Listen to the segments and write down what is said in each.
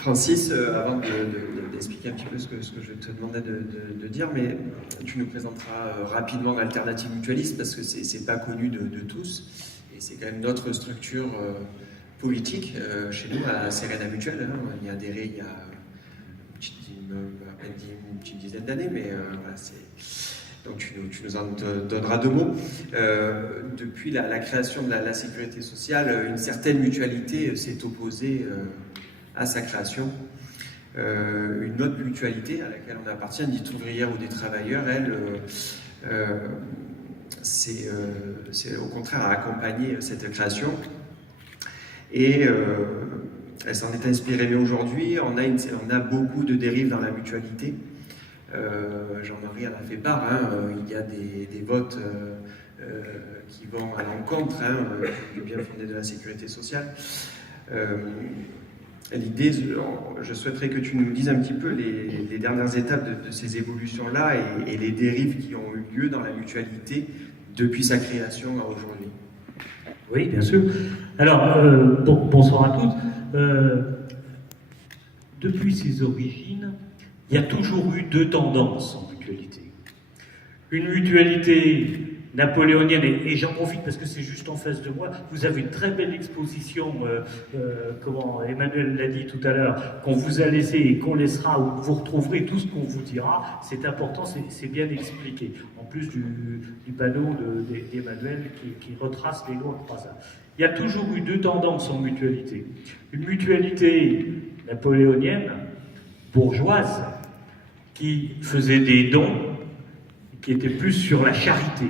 Francis, avant d'expliquer un petit peu ce que je te demandais de dire, mais tu nous présenteras rapidement l'Alternative Mutualiste parce que c'est pas connu de tous et c'est quand même notre structure politique chez nous à Serena Mutuelle. Hein. On y a adhéré il y a à peine une petite dizaine d'années, mais voilà, donc tu nous en donneras deux mots. Depuis la création de la sécurité sociale, une certaine mutualité s'est opposée à sa création. Une autre mutualité à laquelle on appartient, dite ouvrière ou des travailleurs, elle, c'est au contraire à accompagner cette création. Et elle s'en est inspirée. Mais aujourd'hui, on a beaucoup de dérives dans la mutualité. Jean-Marie en a fait part. Il y a des votes qui vont à l'encontre du bien fondé de la sécurité sociale. L'idée, je souhaiterais que tu nous dises un petit peu les dernières étapes de ces évolutions-là et les dérives qui ont eu lieu dans la mutualité depuis sa création à aujourd'hui. Oui, bien sûr. Alors, bonsoir à tous. Depuis ses origines, il y a toujours eu deux tendances en mutualité. Une mutualité napoléonienne, et j'en profite parce que c'est juste en face de moi, vous avez une très belle exposition, comment Emmanuel l'a dit tout à l'heure, qu'on vous a laissé et qu'on laissera, où vous retrouverez tout ce qu'on vous dira. C'est important, c'est bien expliqué, en plus du panneau d'Emmanuel qui retrace les lois de croisade. Il y a toujours eu deux tendances en mutualité. Une mutualité napoléonienne, bourgeoise, qui faisait des dons, qui était plus sur la charité.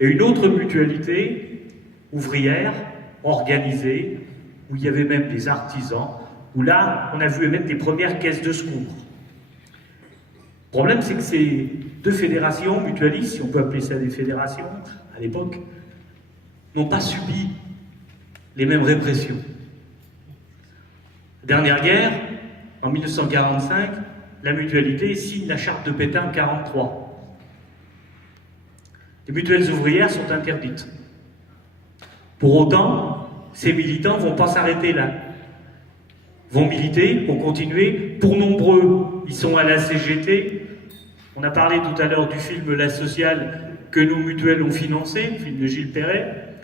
Et une autre mutualité ouvrière, organisée, où il y avait même des artisans, où là, on a vu émettre des premières caisses de secours. Le problème, c'est que ces deux fédérations mutualistes, si on peut appeler ça des fédérations, à l'époque, n'ont pas subi les mêmes répressions. Dernière guerre, en 1945, la mutualité signe la charte de Pétain en 1943. Les mutuelles ouvrières sont interdites. Pour autant, ces militants ne vont pas s'arrêter là. Vont militer, vont continuer. Pour nombreux, ils sont à la CGT. On a parlé tout à l'heure du film La Sociale que nos mutuelles ont financé, le film de Gilles Perret.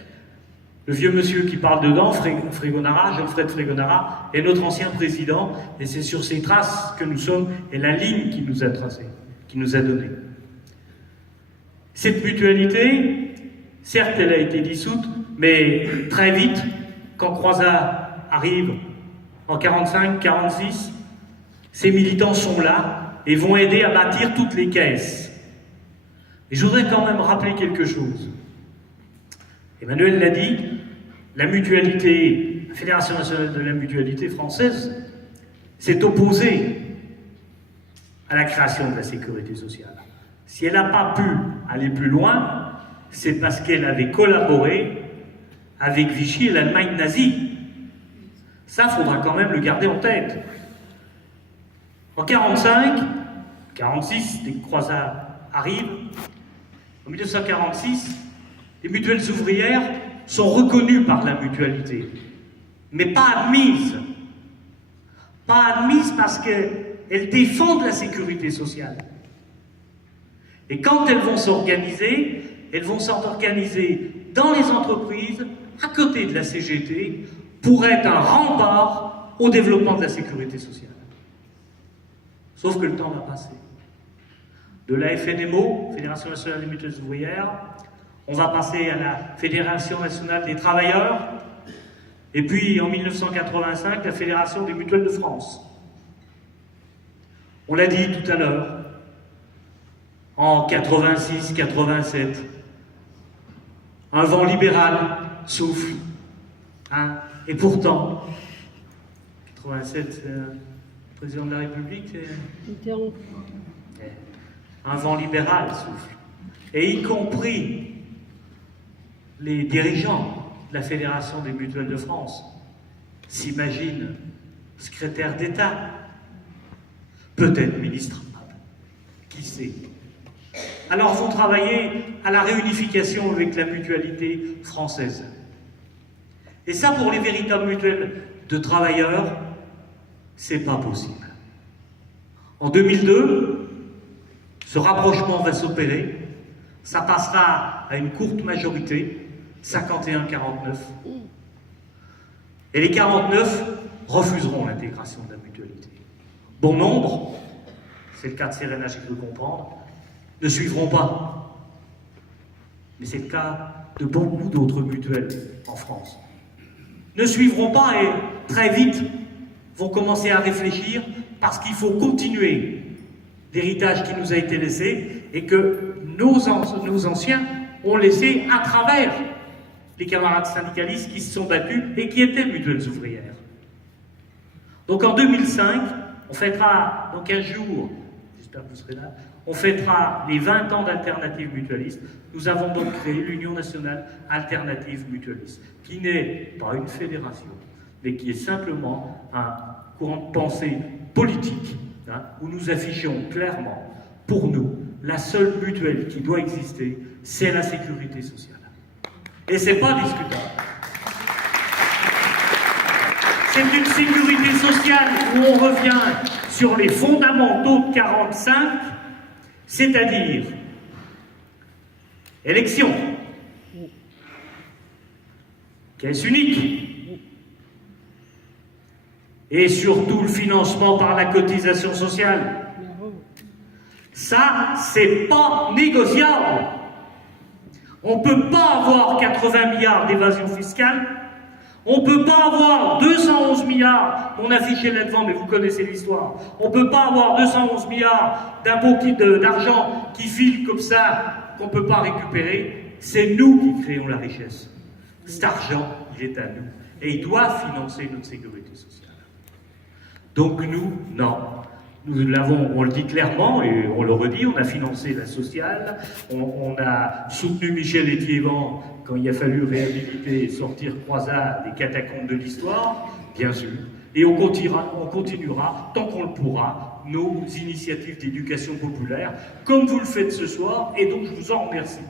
Le vieux monsieur qui parle dedans, Frégonara, Geoffrey de Frégonara, est notre ancien président, et c'est sur ses traces que nous sommes, et la ligne qu'il nous a tracée, qu'il nous a donnée. Cette mutualité, certes, elle a été dissoute, mais très vite, quand Croizat arrive en 45-46, ces militants sont là et vont aider à bâtir toutes les caisses. Et je voudrais quand même rappeler quelque chose. Emmanuel l'a dit, la mutualité, la Fédération nationale de la mutualité française, s'est opposée à la création de la sécurité sociale. Si elle n'a pas pu aller plus loin, c'est parce qu'elle avait collaboré avec Vichy et l'Allemagne nazie. Ça, il faudra quand même le garder en tête. En 1945, 1946, dès que Croizat arrive, en 1946, les mutuelles ouvrières sont reconnues par la mutualité, mais pas admises. Pas admises parce qu'elles défendent la sécurité sociale. Et quand elles vont s'organiser dans les entreprises, à côté de la CGT, pour être un rempart au développement de la sécurité sociale. Sauf que le temps va passer. De la FNMO, Fédération nationale des mutuelles ouvrières, on va passer à la Fédération nationale des travailleurs, et puis en 1985, la Fédération des mutuelles de France. On l'a dit tout à l'heure, en 86-87, un vent libéral souffle. Et pourtant, 87, c'est le président de la République, un vent libéral souffle. Et y compris les dirigeants de la Fédération des mutuelles de France s'imaginent secrétaire d'État, peut-être ministre, qui sait. Alors vont travailler à la réunification avec la mutualité française. Et ça, pour les véritables mutuelles de travailleurs, c'est pas possible. En 2002, ce rapprochement va s'opérer, ça passera à une courte majorité, 51-49, et les 49 refuseront l'intégration de la mutualité. Bon nombre, c'est le cas de Serena, j'ai cru comprendre, ne suivront pas. Mais c'est le cas de beaucoup d'autres mutuelles en France. Ne suivront pas et très vite vont commencer à réfléchir parce qu'il faut continuer l'héritage qui nous a été laissé et que nos anciens ont laissé à travers les camarades syndicalistes qui se sont battus et qui étaient mutuelles ouvrières. Donc en 2005, on fêtera dans 15 jours, j'espère que vous serez là, on fêtera les 20 ans d'Alternative Mutualiste. Nous avons donc créé l'Union Nationale Alternative Mutualiste, qui n'est pas une fédération, mais qui est simplement un courant de pensée politique, où nous affichons clairement, pour nous, la seule mutuelle qui doit exister, c'est la sécurité sociale. Et c'est pas discutable. C'est une sécurité sociale où on revient sur les fondamentaux de 45, c'est-à-dire élection, caisse unique, et surtout le financement par la cotisation sociale. Ça, c'est pas négociable. On ne peut pas avoir 80 milliards d'évasion fiscale. On ne peut pas avoir 211 milliards, on affichait là-devant, mais vous connaissez l'histoire. On ne peut pas avoir 211 milliards d'impôts d'argent qui filent comme ça, qu'on ne peut pas récupérer. C'est nous qui créons la richesse. Cet argent, il est à nous. Et il doit financer notre sécurité sociale. Donc nous, non. Nous l'avons, on le dit clairement et on le redit, on a financé la sociale, on a soutenu Michel Étiévent quand il a fallu réhabiliter et sortir Croizat des catacombes de l'histoire, bien sûr. Et on continuera, tant qu'on le pourra, nos initiatives d'éducation populaire, comme vous le faites ce soir, et donc je vous en remercie.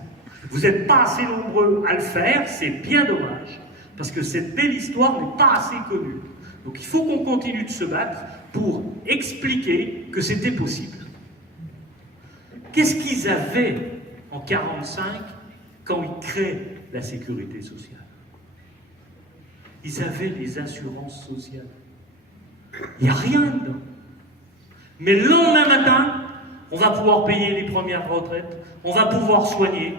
Vous n'êtes pas assez nombreux à le faire, c'est bien dommage, parce que cette belle histoire n'est pas assez connue. Donc il faut qu'on continue de se battre pour expliquer que c'était possible. Qu'est-ce qu'ils avaient en 1945 quand ils créent la sécurité sociale? Ils avaient les assurances sociales. Il n'y a rien dedans. Mais le lendemain matin, on va pouvoir payer les premières retraites, on va pouvoir soigner.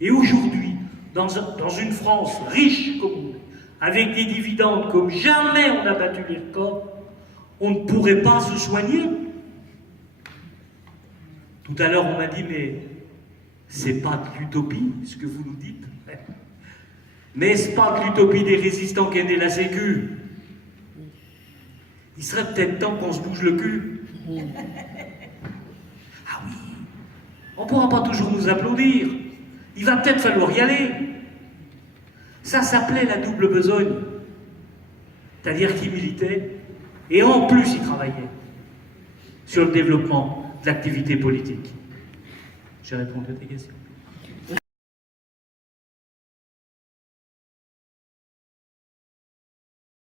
Et aujourd'hui, dans une France riche comme nous, avec des dividendes comme jamais on a battu les records, on ne pourrait pas se soigner. Tout à l'heure, on m'a dit, mais c'est pas de l'utopie, ce que vous nous dites. Mais c'est pas de l'utopie des résistants qu'est née la Sécu. Il serait peut-être temps qu'on se bouge le cul. Ah oui, on ne pourra pas toujours nous applaudir. Il va peut-être falloir y aller. Ça s'appelait la double besogne. C'est-à-dire qu'ils militaient et en plus ils travaillaient sur le développement de l'activité politique. J'ai répondu à tes questions.